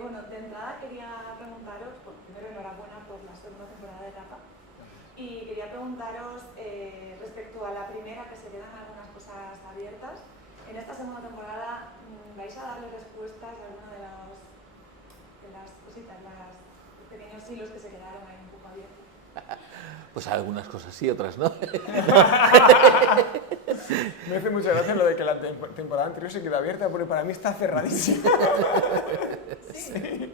Bueno, de entrada quería preguntaros, bueno, primero enhorabuena por la segunda temporada de Rapa, y quería preguntaros respecto a la primera, que se quedan algunas cosas abiertas. En esta segunda temporada, ¿vais a darle respuestas a alguna de las cositas, los pequeños hilos que se quedaron ahí un poco abiertos? Pues algunas cosas sí, otras no. Me hace mucha gracia lo de que la temporada anterior se queda abierta, porque para mí está cerradísima. Sí.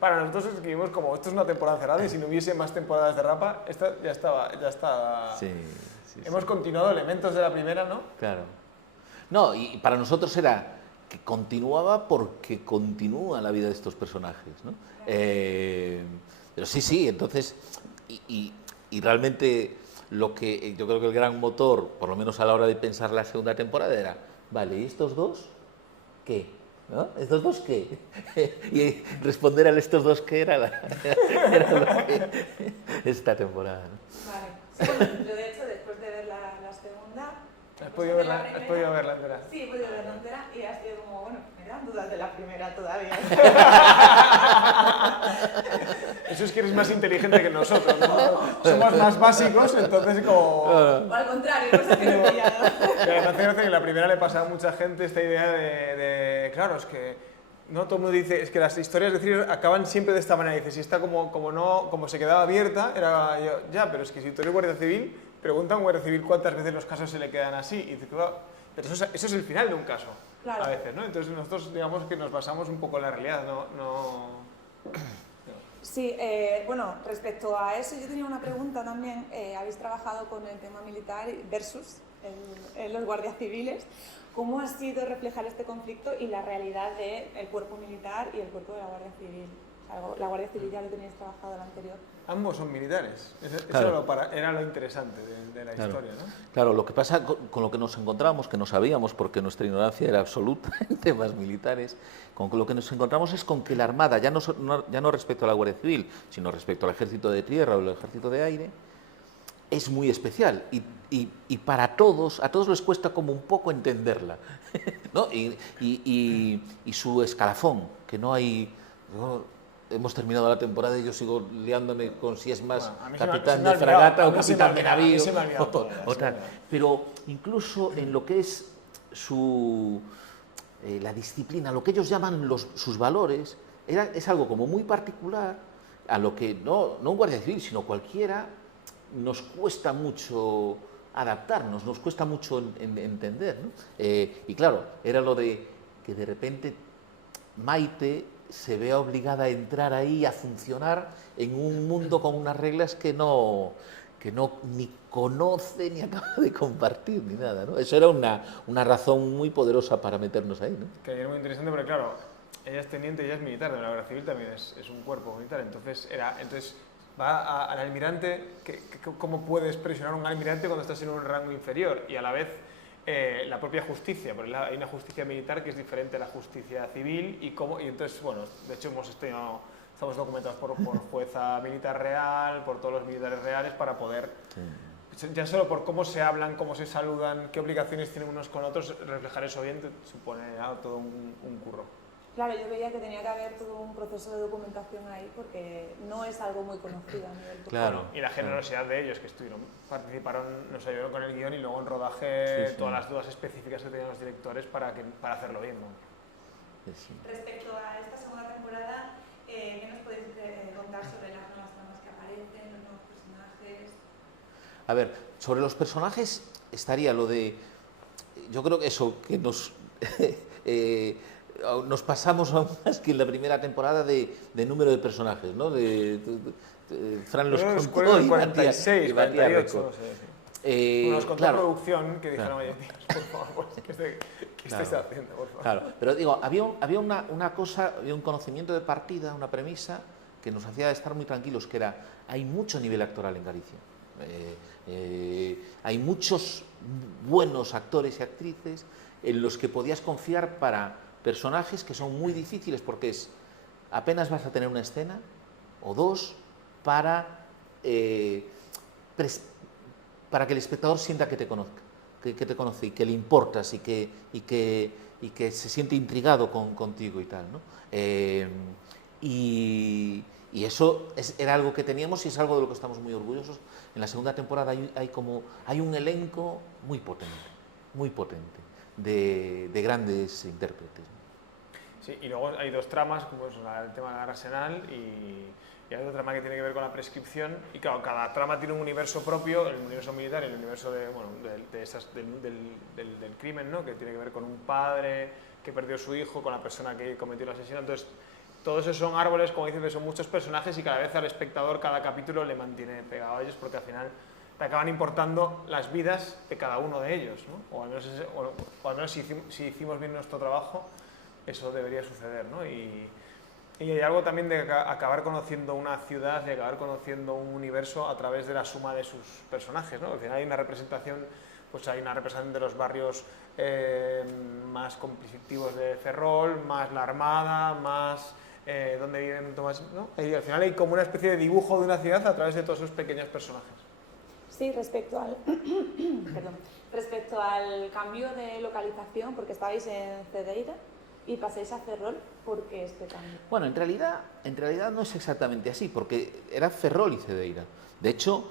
Para nosotros escribimos como esto es una temporada cerrada y si no hubiese más temporadas de Rapa, esta ya está. Sí, Hemos continuado elementos de la primera, ¿no? claro. No, y para nosotros era que continuaba porque continúa la vida de estos personajes, ¿no? Pero sí, entonces, y realmente lo que yo creo que el gran motor, por lo menos a la hora de pensar la segunda temporada, era, vale, ¿y estos dos qué? ¿No? ¿Estos dos qué? Y responder a estos dos qué era lo que esta temporada, ¿no? Vale. Sí, bueno, yo de hecho, después de ver la segunda... ¿Has podido verla entera? Sí, he podido verla entera y ha sido como, bueno, me dan dudas de la primera todavía. Eso es que eres más inteligente que nosotros, ¿no? Somos más básicos, entonces como... O al contrario, cosas que no he pillado. Me hace gracia que en la primera le pasaba a mucha gente esta idea de claro, es que no todo el mundo dice, es que las historias de thriller acaban siempre de esta manera, dice, si está como se quedaba abierta, era yo, ya, pero es que si tú eres guardia civil, pregunta a un guardia civil cuántas veces los casos se le quedan así, y dice, claro, pero eso es el final de un caso, claro. A veces, ¿no? Entonces nosotros digamos que nos basamos un poco en la realidad, no. Sí, bueno, respecto a eso yo tenía una pregunta también. Habéis trabajado con el tema militar versus los guardias civiles. ¿Cómo ha sido reflejar este conflicto y la realidad del cuerpo militar y el cuerpo de la Guardia Civil? O sea, la Guardia Civil ya lo teníais trabajado el anterior. Ambos son militares, Claro. eso era lo interesante de la Claro. historia, ¿no? Claro, lo que pasa con lo que nos encontramos, que no sabíamos porque nuestra ignorancia era absoluta en temas militares, con lo que nos encontramos es con que la Armada, ya no respecto a la Guardia Civil, sino respecto al Ejército de Tierra o al Ejército de Aire, es muy especial y a todos les cuesta como un poco entenderla, ¿no? Y su escalafón, que no hay... Hemos terminado la temporada y yo sigo liándome con si es más capitán de fragata o capitán de navío o tal. Pero incluso en lo que es la disciplina, lo que ellos llaman sus valores, es algo como muy particular a lo que no un guardia civil, sino cualquiera, nos cuesta mucho adaptarnos, nos cuesta mucho entender, ¿no? Y claro, era lo de que de repente Maite se vea obligada a entrar ahí, a funcionar en un mundo con unas reglas que no ni conoce ni acaba de compartir ni nada, ¿no? Eso era una razón muy poderosa para meternos ahí, ¿no? Que es muy interesante porque claro, ella es teniente y ella es militar, de la Guardia Civil también es un cuerpo militar, entonces va al almirante, ¿cómo puedes presionar a un almirante cuando estás en un rango inferior? Y a la vez la propia justicia, porque hay una justicia militar que es diferente a la justicia civil y entonces, bueno, de hecho estamos documentados por jueza militar real, por todos los militares reales para poder, ya solo por cómo se hablan, cómo se saludan, qué obligaciones tienen unos con otros, reflejar eso bien supone todo un curro. Claro, yo veía que tenía que haber todo un proceso de documentación ahí porque no es algo muy conocido a nivel popular. Claro. Y la generosidad de ellos que participaron, nos ayudaron con el guión y luego en rodaje todas las dudas específicas que tenían los directores para hacerlo bien, ¿no? Sí. Respecto a esta segunda temporada, ¿qué nos podéis contar sobre las nuevas tramas que aparecen, los nuevos personajes? A ver, sobre los personajes estaría lo de... Yo creo que eso, que nos pasamos aún más que en la primera temporada de número de personajes, ¿no? Fran los contó y 46, 48, no sé. Nos contó claro, producción que dijeron, oye, tíos, por favor, ¿qué estáis haciendo, por favor? Claro, pero digo, había una cosa, había un conocimiento de partida, una premisa que nos hacía estar muy tranquilos, que era, hay mucho nivel actoral en Galicia. Hay muchos buenos actores y actrices en los que podías confiar para personajes que son muy difíciles porque apenas vas a tener una escena o dos para que el espectador sienta que te conozca, que te conoce y que le importas y que se siente intrigado contigo y tal, ¿no? Y eso era algo que teníamos y es algo de lo que estamos muy orgullosos. En la segunda temporada hay un elenco muy potente de grandes intérpretes. Sí, y luego hay dos tramas, como es el tema del arsenal y hay otra trama que tiene que ver con la prescripción. Y claro, cada trama tiene un universo propio, el universo militar y el universo del crimen, ¿no? Que tiene que ver con un padre que perdió a su hijo, con la persona que cometió el asesinato. Entonces, todos esos son árboles, como dices, son muchos personajes y cada vez al espectador, cada capítulo le mantiene pegado a ellos porque al final te acaban importando las vidas de cada uno de ellos, ¿no? O al menos si hicimos bien nuestro trabajo, eso debería suceder, ¿no? Y hay algo también de acabar conociendo una ciudad, de acabar conociendo un universo a través de la suma de sus personajes, ¿no? Al final hay una representación, pues hay una representación de los barrios más conflictivos de Ferrol, más la Armada, más donde viven Tomás, ¿no? Y al final hay como una especie de dibujo de una ciudad a través de todos esos pequeños personajes. Sí, respecto al cambio de localización, porque estabais en Cedeira y pasáis a Ferrol, ¿por qué este cambio? Bueno, en realidad no es exactamente así, porque era Ferrol y Cedeira. De hecho,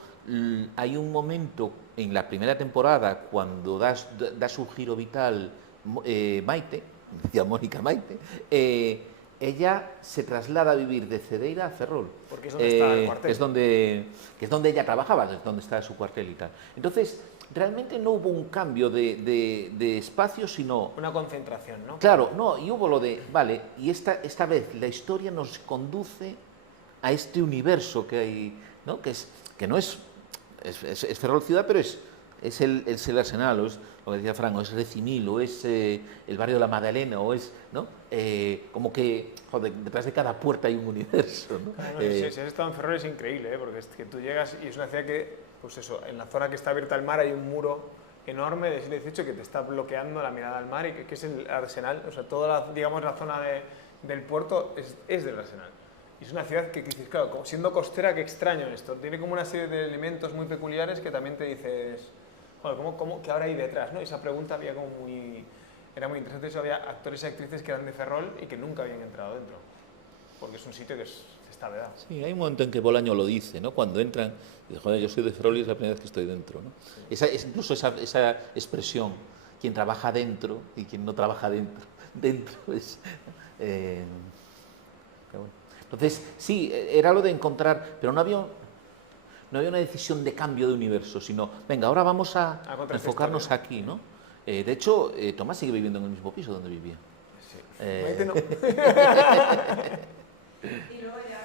hay un momento en la primera temporada cuando da su giro vital Maite, decía Mónica Maite, ella se traslada a vivir de Cedeira a Ferrol. Porque es donde está el cuartel. Que es donde ella trabajaba, es donde está su cuartel y tal. Entonces, realmente no hubo un cambio de espacio, sino... Una concentración, ¿no? Claro, no, y hubo lo de, vale, y esta vez la historia nos conduce a este universo que hay, ¿no? Que no es Ferrol ciudad, pero es el Arsenal, o es lo que decía Fran, o es Recimil, o es el barrio de la Magdalena, o es, ¿no? Como que, joder, detrás de cada puerta hay un universo, ¿no? Claro, si has estado en Ferrol es increíble, porque es que tú llegas y es una ciudad que, pues eso, en la zona que está abierta al mar hay un muro enorme de siglo XVIII que te está bloqueando la mirada al mar y que es el Arsenal, o sea, toda la zona del puerto es del Arsenal. Y es una ciudad que dices, claro, como siendo costera, qué extraño esto. Tiene como una serie de elementos muy peculiares que también te dices, joder, ¿qué habrá ahí detrás? ¿No? Y esa pregunta era muy interesante. Eso había actores y actrices que eran de Ferrol y que nunca habían entrado dentro, porque es un sitio que está vedado. Sí, hay un momento en que Bolaño lo dice, ¿no? Cuando entran, dice, joder, yo soy de Ferrol y es la primera vez que estoy dentro, ¿no? Incluso esa expresión, quien trabaja dentro y quien no trabaja dentro es... bueno. Entonces, sí, era lo de encontrar, pero no había una decisión de cambio de universo, sino, venga, ahora vamos a enfocarnos aquí, ¿no? De hecho, Tomás sigue viviendo en el mismo piso donde vivía. Sí. Maite no. Y luego ya,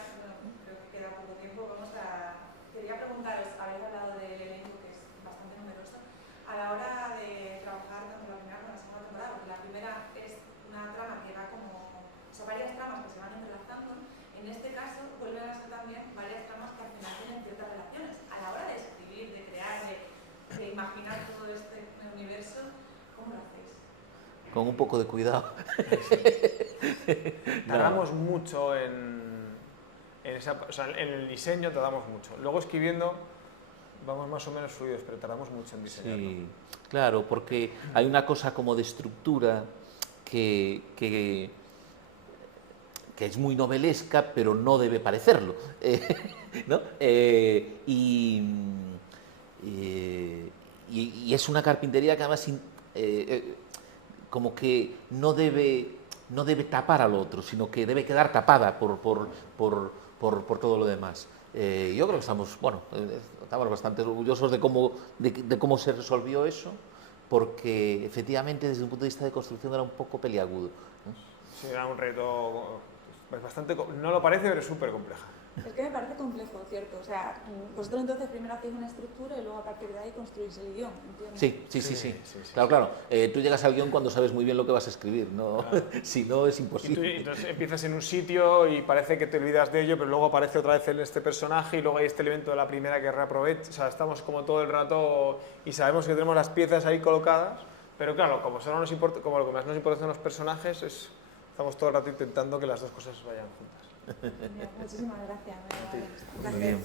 creo que queda poco tiempo, quería preguntaros, habéis hablado del elenco que es bastante numeroso, a la hora de trabajar tanto la primera como la segunda temporada, porque la primera es una trama que va como, o sea, varias tramas que se van entrelazando, en este caso vuelven a ser también varias tramas que al final tienen ciertas relaciones. A la hora de escribir, de crear, de imaginar todo este universo, ¿cómo lo hacéis? Con un poco de cuidado. Tardamos mucho en el diseño, tardamos mucho. Luego escribiendo vamos más o menos fluidos, pero tardamos mucho en diseñarlo. Sí, claro, porque hay una cosa como de estructura que es muy novelesca, pero no debe parecerlo, ¿no? Y es una carpintería que además como que no debe tapar al otro, sino que debe quedar tapada por todo lo demás. Yo creo que estamos bastante orgullosos de cómo se resolvió eso, porque efectivamente desde un punto de vista de construcción era un poco peliagudo, ¿no? Sí, era un reto bastante, no lo parece, pero es súper compleja. Es que me parece complejo, ¿cierto? O sea, vosotros entonces primero hacéis una estructura y luego a partir de ahí construís el guión, ¿entiendes? Sí. Claro. Tú llegas al guión cuando sabes muy bien lo que vas a escribir, ¿no? Claro. Si no, es imposible. Entonces empiezas en un sitio y parece que te olvidas de ello, pero luego aparece otra vez este personaje y luego hay este elemento de la primera que reaprovecha. O sea, estamos como todo el rato y sabemos que tenemos las piezas ahí colocadas, pero claro, como solo nos importa, como lo que más nos importa son los personajes, estamos todo el rato intentando que las dos cosas vayan juntas. Muchísimas gracias. Muy bien.